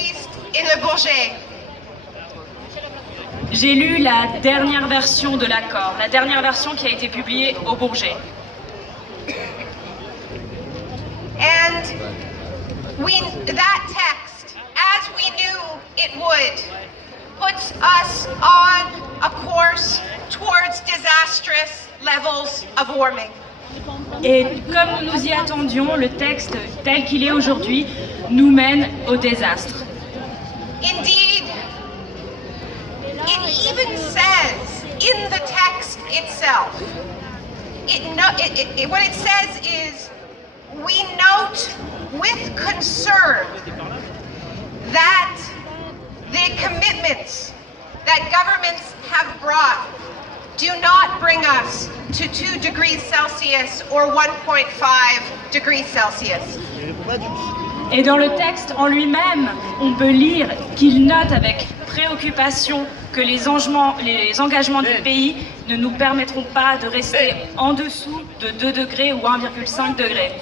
released in Le Bourget. J'ai lu la dernière version de l'accord, la dernière version qui a été publiée au Bourget. And that text, as we knew it would, puts us on a course towards disastrous levels of warming. Et comme nous nous y attendions, le texte tel qu'il est aujourd'hui nous mène au désastre. Indeed, it even says in the text itself, what it says is, we note with concern that the commitments that governments have brought do not bring us to 2 degrees Celsius or 1.5 degrees Celsius. Et dans le texte en lui-même, on peut lire qu'il note avec préoccupation que les engagements du pays ne nous permettront pas de rester en dessous de 2 degrés ou 1,5 degrés.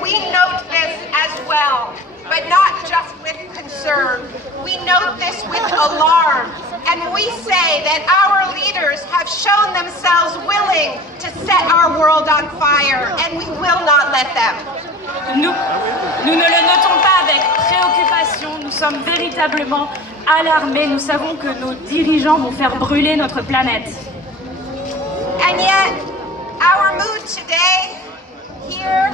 We note this as well, but not just with concern. We note this with alarm, and we say that our leaders have shown themselves willing to set our world on fire, and we will not let them. Nous ne le notons pas avec préoccupation, nous sommes véritablement alarmés, nous savons que nos dirigeants vont faire brûler notre planète. And yet, our mood today, here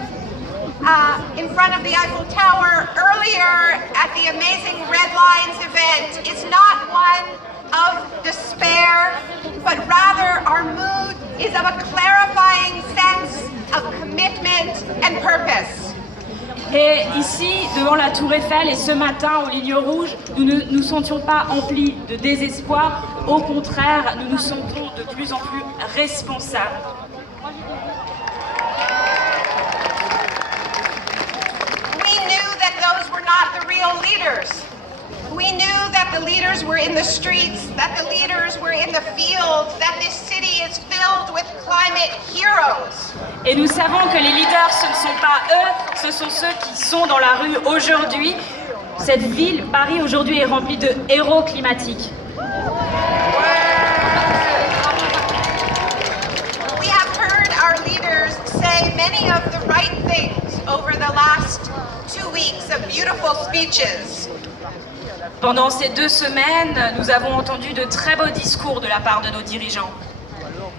in front of the Eiffel Tower, earlier at the amazing Red Lines event, is not one of despair, but rather our mood is of a clarifying sense of commitment and purpose. Et ici, devant la Tour Eiffel et ce matin aux lignes rouges, nous ne nous sentions pas emplis de désespoir. Au contraire, nous nous sentons de plus en plus responsables. We knew that those were not the real leaders. We knew that the leaders were in the streets, that the leaders were in the fields, that this city is filled with climate heroes. Et nous savons que les leaders, ce ne sont pas eux, ce sont ceux qui sont dans la rue aujourd'hui. Cette ville, Paris, aujourd'hui est remplie de héros climatiques. We have heard our leaders say many of the right things over the last 2 weeks of beautiful speeches. Pendant ces 2 semaines, nous avons entendu de très beaux discours de la part de nos dirigeants.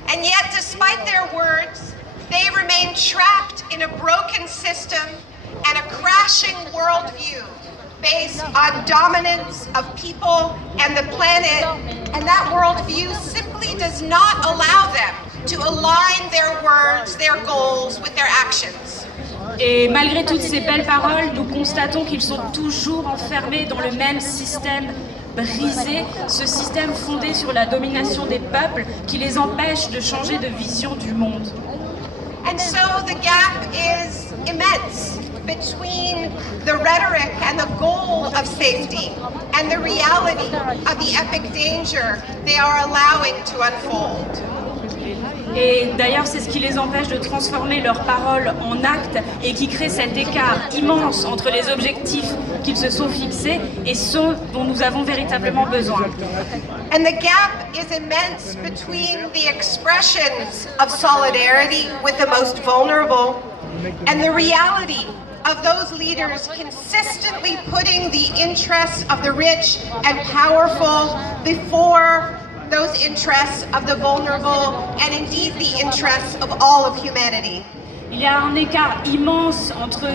And yet, despite their words, they remain trapped in a broken system and a crashing worldview based on dominance of people and the planet, and that worldview simply does not allow them to align their words, their goals with their actions. Et malgré toutes ces belles paroles, nous constatons qu'ils sont toujours enfermés dans le même système brisé, ce système fondé sur la domination des peuples qui les empêche de changer de vision du monde. And so the gap is immense between the rhetoric and the goal of safety and the reality of the epic danger they are allowing to unfold. Et d'ailleurs, c'est ce qui les empêche de transformer leurs paroles en actes et qui crée cet écart immense entre les objectifs qu'ils se sont fixés et ceux dont nous avons véritablement besoin. And the gap is immense between the expressions of solidarity with the most vulnerable and the reality of those leaders consistently putting the interests of the rich and powerful before those interests of the vulnerable and indeed the interests of all of humanity. Il y a un écart immense entre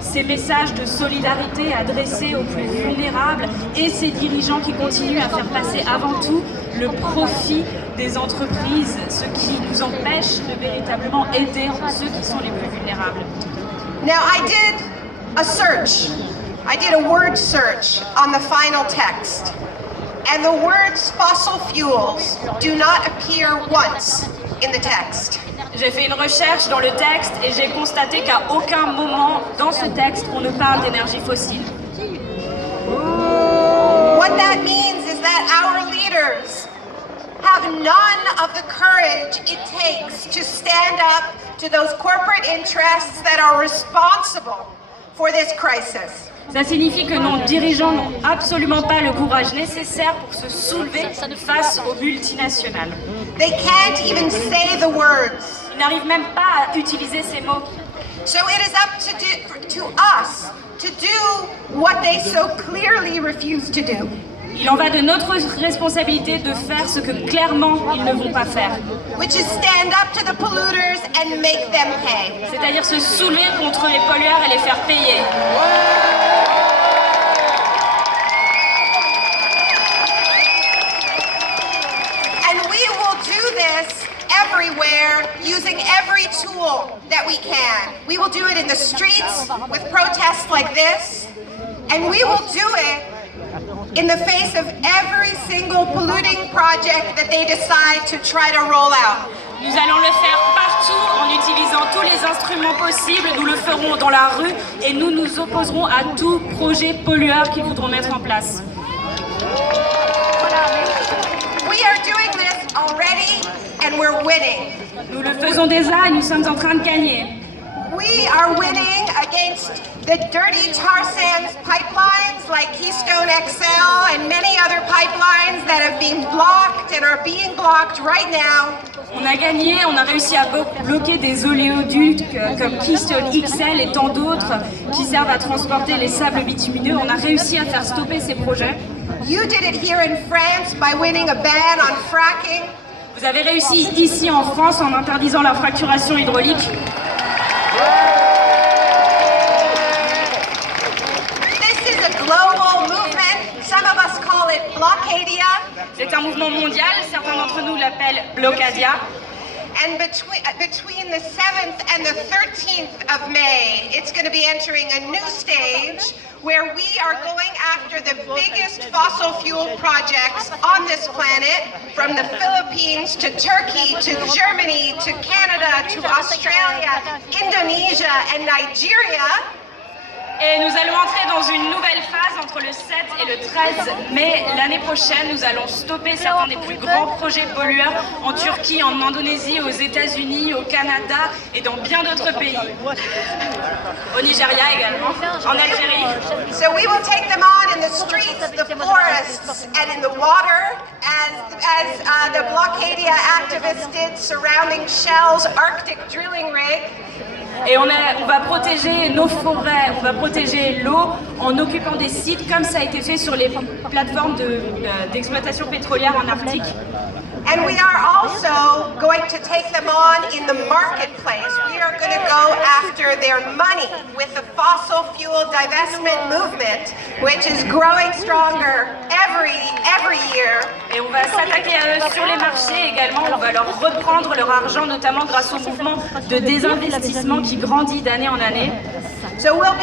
ces messages de solidarité adressés aux plus vulnérables et ces dirigeants qui continuent à faire passer avant tout le profit des entreprises, ce qui nous empêche de véritablement aider ceux qui sont les plus vulnérables. Now I did a word search on the final text. And the words fossil fuels do not appear once in the text. J'ai fait une recherche dans le texte et j'ai constaté qu'à aucun moment dans ce texte on ne parle d'énergie fossile. What that means is that our leaders have none of the courage it takes to stand up to those corporate interests that are responsible for this crisis. Ça signifie que nos dirigeants n'ont absolument pas le courage nécessaire pour se soulever face aux multinationales. They can't even say the words. Ils n'arrivent même pas à utiliser ces mots. So it is up to us to do what they so clearly refuse to do. Il en va de notre responsabilité de faire ce que clairement ils ne vont pas faire. Which is stand up to the polluters and make them pay. C'est-à-dire se soulever contre les pollueurs et les faire payer. And we will do this everywhere, using every tool that we can. We will do it in the streets with protests like this, and we will do it in the face of every single polluting project that they decide to try to roll out. Nous allons le faire partout en utilisant tous les instruments possibles. Nous le ferons dans la rue et nous nous opposerons à tout projet pollueur qu'ils voudront mettre en place. We are doing this already and we're winning. Nous le faisons déjà et nous sommes en train de gagner. We are winning against the dirty tar sands pipelines like Keystone XL and many other pipelines that have been blocked and are being blocked right now. On a gagné, on a réussi à bloquer des oléoducs comme Keystone XL et tant d'autres qui servent à transporter les sables bitumineux. On a réussi à faire stopper ces projets. You did it here in France by winning a ban on fracking. Vous avez réussi ici en France en interdisant la fracturation hydraulique. This is a global movement. Some of us call it Blockadia. C'est un mouvement mondial, certains d'entre nous l'appellent Blockadia. And between the 7th and the 13th of May, it's going to be entering a new stage where we are going after the biggest fossil fuel projects on this planet, from the Philippines to Turkey to Germany to Canada to Australia, Indonesia and Nigeria. Et nous allons entrer dans une nouvelle phase entre le 7 et le 13 mai. L'année prochaine, nous allons stopper certains des plus grands projets pollueurs en Turquie, en Indonésie, aux États-Unis, au Canada et dans bien d'autres pays. Au Nigeria également, en Algérie. So we will take them on in the streets, the forests, and in the water, as the Blockadia activists did surrounding Shell's Arctic drilling rig. Et on va protéger nos forêts, on va protéger l'eau en occupant des sites comme ça a été fait sur les plateformes d'exploitation pétrolière en Arctique. And we are also going to take them on in the marketplace. We are going to go after their money with the fossil fuel divestment movement, which is growing stronger every year. Et on va s'attaquer à eux sur les marchés également, on va leur reprendre leur argent, notamment grâce au mouvement de désinvestissement qui grandit d'année en année. So we're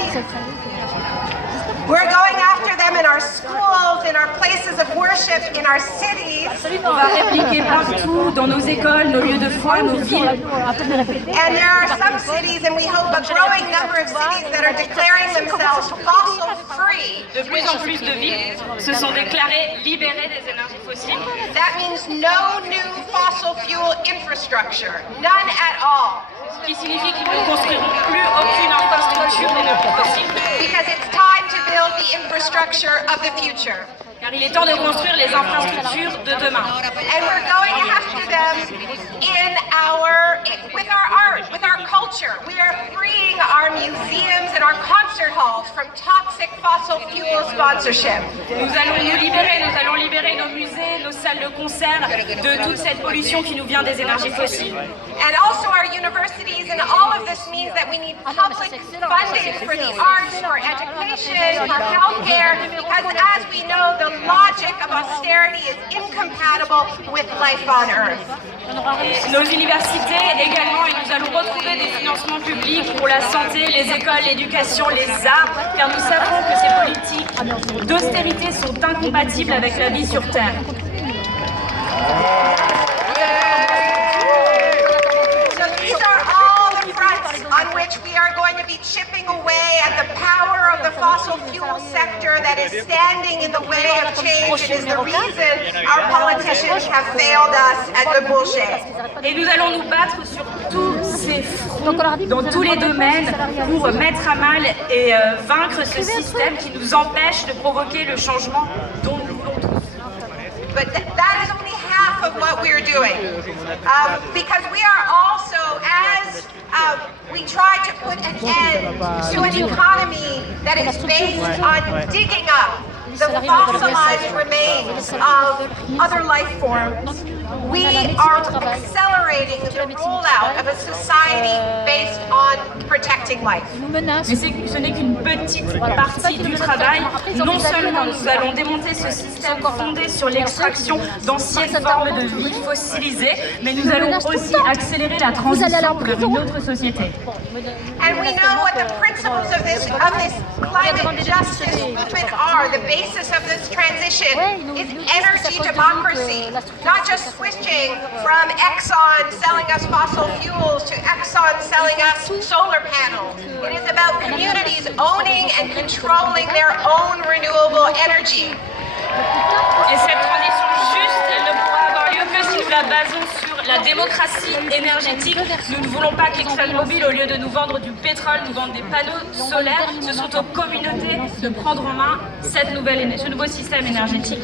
going after them in our schools, in our places of worship, in our cities. On va répliquer partout, dans nos écoles, nos lieux de foi, nos villes. And there are some cities, and we hope a growing number of cities, that are declaring themselves fossil free. De plus en plus de villes se sont déclarées libérées des énergies fossiles. That means no new fossil fuel infrastructure, none at all. Ce qui signifie qu'ils ne construiront plus aucune infrastructure d'énergie fossile. Because it's time to build the infrastructure of the future. Car il est temps de construire les infrastructures de demain. And we're going after them with our art, with our culture. We are freeing our museums and our concert halls from toxic fossil fuel sponsorship. Nous allons libérer nos musées, nos salles de concert de toute cette pollution qui nous vient des énergies fossiles. And also our universities, and all of this means that we need public funding for the arts, for education, for healthcare, because as we know, the logic of austerity is incompatible with life on Earth. Et nos universités également, et nous allons retrouver des financements publics pour la santé, les écoles, l'éducation, les arts, car nous savons que ces politiques d'austérité sont incompatibles avec la vie sur Terre. These are all the fronts on which we are going to be chipping away at the power of the fossil fuel sector that is standing in the way of change. It is the reason our politicians have failed us at the bullshit. Et nous allons nous battre sur tous ces fronts dans tous les domaines pour mettre à mal et vaincre ce système qui nous empêche de provoquer le changement dont nous voulons tous. But that is only half of what we're doing. Because we are also, as we try to put an end to an economy that is based on digging up the fossilized remains of other life forms, we are accelerating the rollout of a society based on protecting life. Mais ce n'est qu'une petite partie du travail. Non seulement nous allons démonter ce système fondé sur l'extraction d'anciennes formes de vie fossilisées, mais nous allons aussi accélérer la transition vers une autre société. And we know what the principles of this climate justice movement are. The basis of this transition is energy democracy, not just switching from Exxon selling us fossil fuels to Exxon selling us solar panels. It is about communities owning and controlling their own renewable energy. Et cette transition juste, elle ne pourra avoir lieu que si nous la basons sur la démocratie énergétique. Nous ne voulons pas qu'ExxonMobil, au lieu de nous vendre du pétrole, nous vende des panneaux solaires. Ce sont aux communautés de prendre en main ce nouveau système énergétique.